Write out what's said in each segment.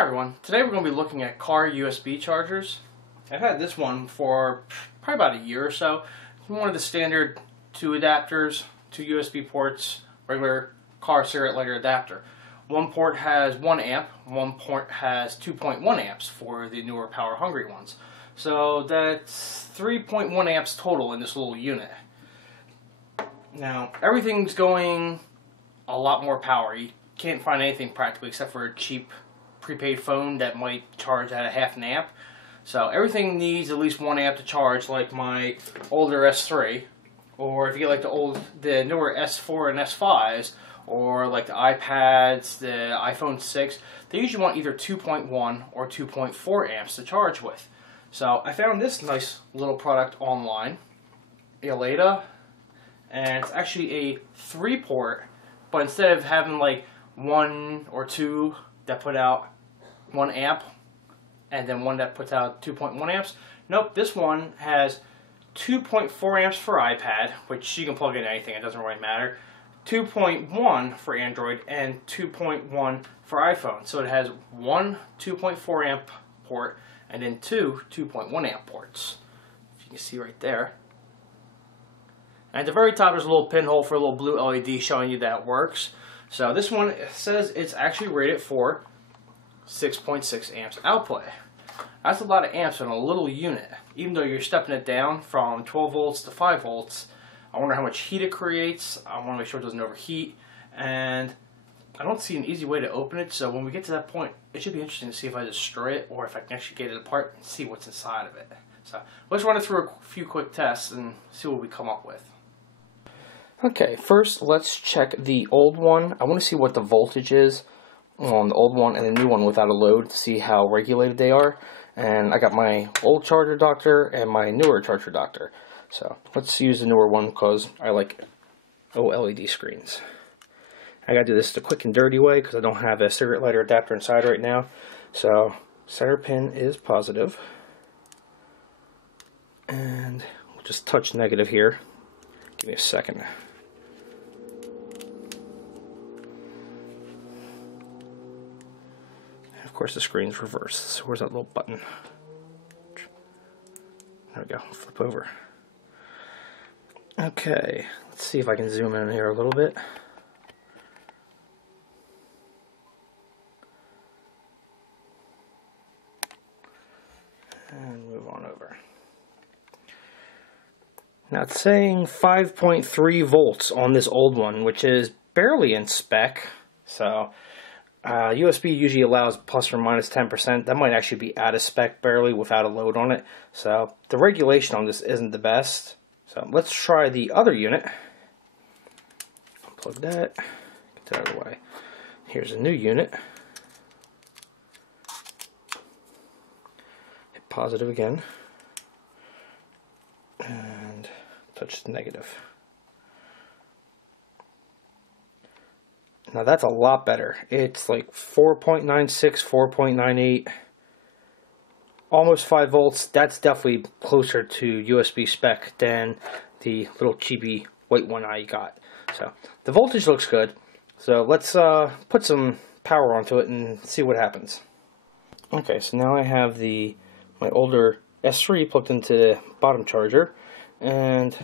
Hi everyone, today we're going to be looking at car USB chargers. I've had this one for probably about a year or so. It's one of the standard 2 adapters, 2 USB ports, regular car cigarette lighter adapter. One port has 1 amp, one port has 2.1 amps for the newer power hungry ones. So that's 3.1 amps total in this little unit. Now everything's going a lot more power. You can't find anything practically except for a cheap prepaid phone that might charge at a half an amp. So everything needs at least 1 amp to charge, like my older S3, or if you get like the newer S4 and S5s, or like the iPads, the iPhone 6, they usually want either 2.1 or 2.4 amps to charge with. So I found this nice little product online, Eleta, and it's actually a 3-port, but instead of having like 1 or 2 that put out 1 amp and then one that puts out 2.1 amps. Nope, this one has 2.4 amps for iPad, which you can plug in anything, it doesn't really matter. 2.1 for Android and 2.1 for iPhone. So it has one 2.4 amp port and then two 2.1 amp ports. If you can see right there. And at the very top there's a little pinhole for a little blue LED showing you that it works. So this one says it's actually rated for 6.6 amps output. That's a lot of amps in a little unit. Even though you're stepping it down from 12 volts to 5 volts, I wonder how much heat it creates. I want to make sure it doesn't overheat. And I don't see an easy way to open it, so when we get to that point, it should be interesting to see if I destroy it or if I can actually get it apart and see what's inside of it. So let's run it through a few quick tests and see what we come up with. Okay, first let's check the old one. I want to see what the voltage is on the old one and the new one without a load to see how regulated they are. And I got my old charger doctor and my newer charger doctor. So let's use the newer one because I like OLED screens. I gotta do this the quick and dirty way because I don't have a cigarette lighter adapter inside right now. So center pin is positive. And we'll just touch negative here. Give me a second. Of course the screen's reversed. So where's that little button? There we go. Flip over. Okay, let's see if I can zoom in here a little bit. And move on over. Now it's saying 5.3 volts on this old one, which is barely in spec. So USB usually allows plus or minus 10%. That might actually be out of spec barely without a load on it. So the regulation on this isn't the best. So let's try the other unit. Unplug that. Get that out of the way. Here's a new unit. Hit positive again. And touch the negative. Now that's a lot better. It's like 4.96, 4.98, almost 5 volts. That's definitely closer to USB spec than the little cheapy white one I got. So the voltage looks good. So let's put some power onto it and see what happens. Okay, so now I have my older S3 plugged into the bottom charger and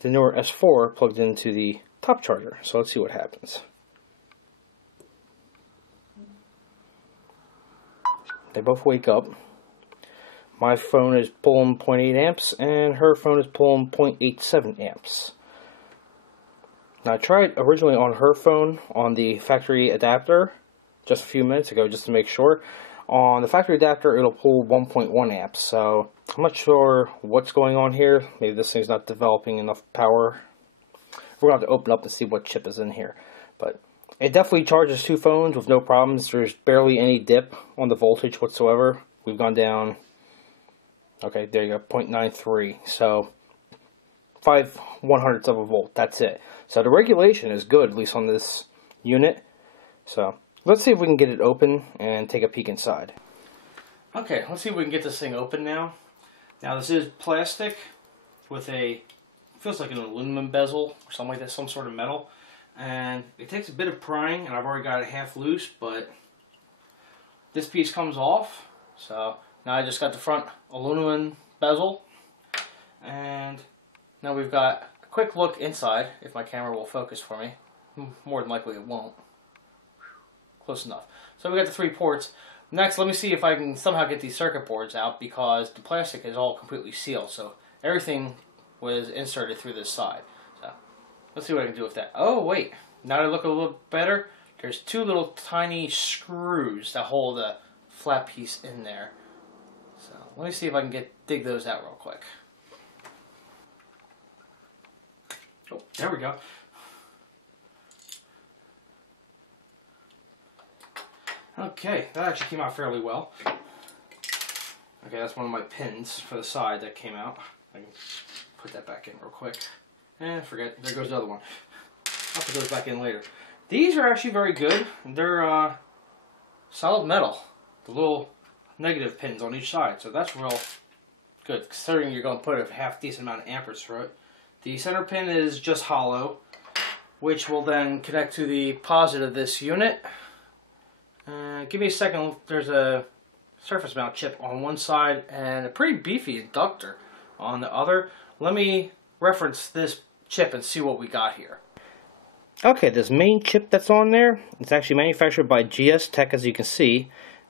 the newer S4 plugged into the top charger. So let's see what happens. They both wake up. My phone is pulling 0.8 amps and her phone is pulling 0.87 amps. Now I tried originally on her phone on the factory adapter just a few minutes ago just to make sure. On the factory adapter it'll pull 1.1 amps, so I'm not sure what's going on here. Maybe this thing's not developing enough power. We're going to have to open up and see what chip is in here. But it definitely charges 2 phones with no problems. There's barely any dip on the voltage whatsoever. We've gone down, okay, there you go, 0.93. So 5/100ths of a volt, that's it. So the regulation is good, at least on this unit. So let's see if we can get it open and take a peek inside. Okay, let's see if we can get this thing open now. Now this is plastic with feels like an aluminum bezel or something like that, some sort of metal. And it takes a bit of prying, and I've already got it half loose, but this piece comes off. So now I just got the front aluminum bezel, and now we've got a quick look inside, if my camera will focus for me. More than likely it won't. Close enough. So we got the 3 ports. Next, let me see if I can somehow get these circuit boards out, because the plastic is all completely sealed. So everything was inserted through this side. So let's see what I can do with that. Oh wait, now that I look a little better, there's 2 little tiny screws that hold the flat piece in there. So let me see if I can dig those out real quick. Oh, there we go. Okay, that actually came out fairly well. Okay, that's one of my pins for the side that came out. I can put that back in real quick. And forget, there goes the other one. I'll put those back in later. These are actually very good. They're solid metal. The little negative pins on each side, so that's real good, considering you're going to put a half decent amount of amperes through it. The center pin is just hollow, which will then connect to the positive of this unit. Give me a second. There's a surface mount chip on one side and a pretty beefy inductor on the other. Let me reference this chip and see what we got here. Okay, this main chip that's on there, it's actually manufactured by GS Tech, as you can see.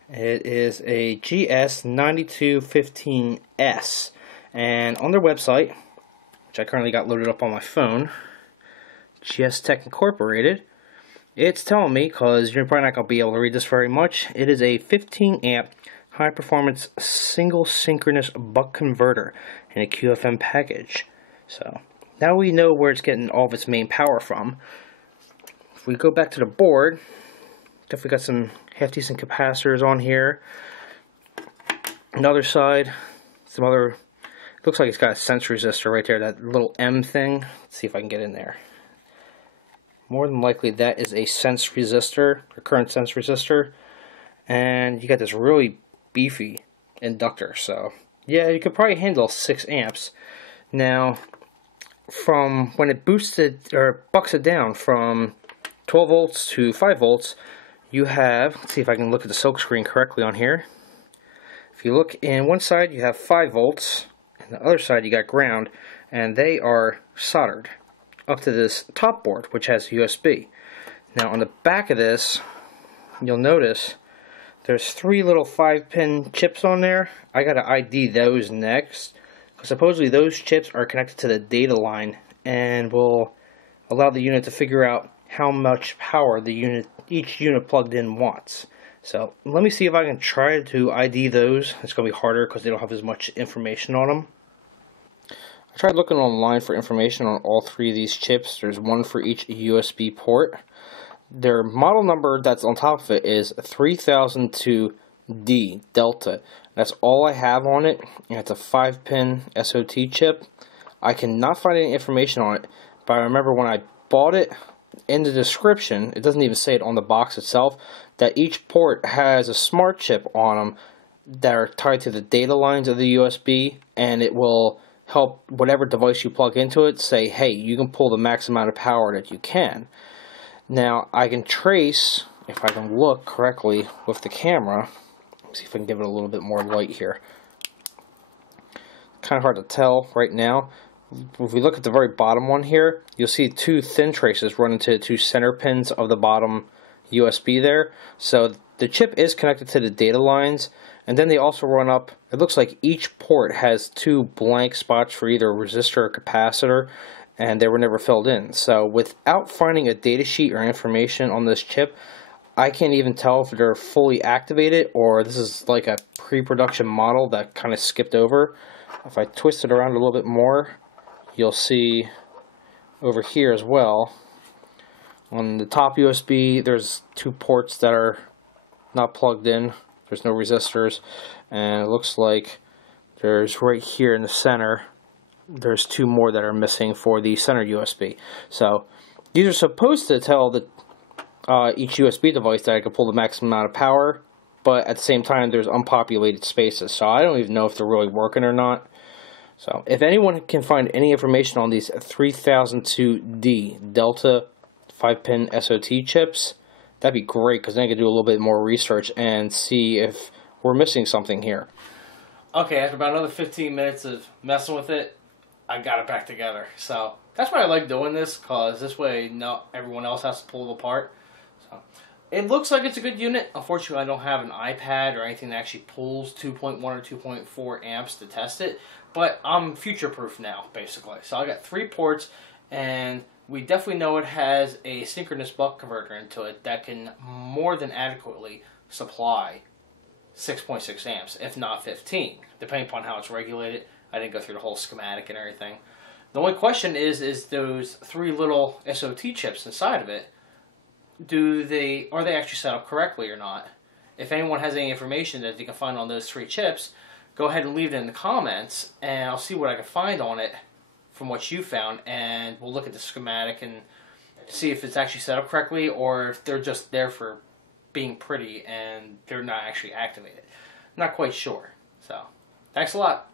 It is a GS9215S, and on their website, which I currently got loaded up on my phone, GS Tech Incorporated, it's telling me, because you're probably not going to be able to read this very much, it is a 15 amp high performance single synchronous buck converter in a QFN package. So now we know where it's getting all of its main power from. If we go back to the board, definitely got some half decent capacitors on here. Another side, some other, looks like it's got a sense resistor right there, that little M thing. Let's see if I can get in there. More than likely that is a sense resistor, or current sense resistor, and you got this really beefy inductor. So yeah, you could probably handle 6 amps. Now, from when it boosts it or bucks it down from 12 volts to 5 volts, you have, let's see if I can look at the silk screen correctly on here. If you look in one side, you have 5 volts, and the other side you got ground, and they are soldered up to this top board, which has USB. Now on the back of this, you'll notice there's 3 little 5-pin chips on there. I gotta ID those next, because supposedly those chips are connected to the data line and will allow the unit to figure out how much power the each unit plugged in wants. So let me see if I can try to ID those. It's gonna be harder because they don't have as much information on them. I tried looking online for information on all 3 of these chips. There's one for each USB port. Their model number that's on top of it is 3002D Delta. That's all I have on it, and it's a 5-pin SOT chip. I cannot find any information on it, but I remember when I bought it, in the description, it doesn't even say it on the box itself, that each port has a smart chip on them that are tied to the data lines of the USB, and it will help whatever device you plug into it say, hey, you can pull the max amount of power that you can. Now, I can trace, if I can look correctly with the camera, let's see if I can give it a little bit more light here. Kind of hard to tell right now. If we look at the very bottom one here, you'll see 2 thin traces run into the 2 center pins of the bottom USB there. So the chip is connected to the data lines, and then they also run up, it looks like each port has 2 blank spots for either a resistor or capacitor, and they were never filled in. So without finding a data sheet or information on this chip, I can't even tell if they're fully activated or this is like a pre-production model that kind of skipped over. If I twist it around a little bit more, you'll see over here as well, on the top USB, there's 2 ports that are not plugged in. There's no resistors, and it looks like there's right here in the center, there's 2 more that are missing for the center USB. So these are supposed to tell the each USB device that I can pull the maximum amount of power, but at the same time there's unpopulated spaces, so I don't even know if they're really working or not. So if anyone can find any information on these 3002D Delta 5-pin SOT chips, that'd be great, because then I could do a little bit more research and see if we're missing something here. Okay, after about another 15 minutes of messing with it, I got it back together. So that's why I like doing this, because this way not everyone else has to pull it apart. So it looks like it's a good unit. Unfortunately, I don't have an iPad or anything that actually pulls 2.1 or 2.4 amps to test it. But I'm future-proof now, basically. So I got 3 ports, and we definitely know it has a synchronous buck converter into it that can more than adequately supply 6.6 amps, if not 15, depending upon how it's regulated. I didn't go through the whole schematic and everything. The only question is those 3 little SOT chips inside of it, are they actually set up correctly or not? If anyone has any information that they can find on those 3 chips, go ahead and leave it in the comments, and I'll see what I can find on it from what you found, and we'll look at the schematic and see if it's actually set up correctly, or if they're just there for being pretty and they're not actually activated. Not quite sure. So, thanks a lot.